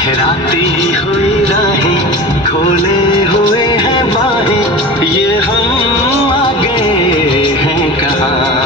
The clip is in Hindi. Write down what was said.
लहराती हुई राहें, खोले हुए हैं बाहें, ये हम आगे हैं कहाँ।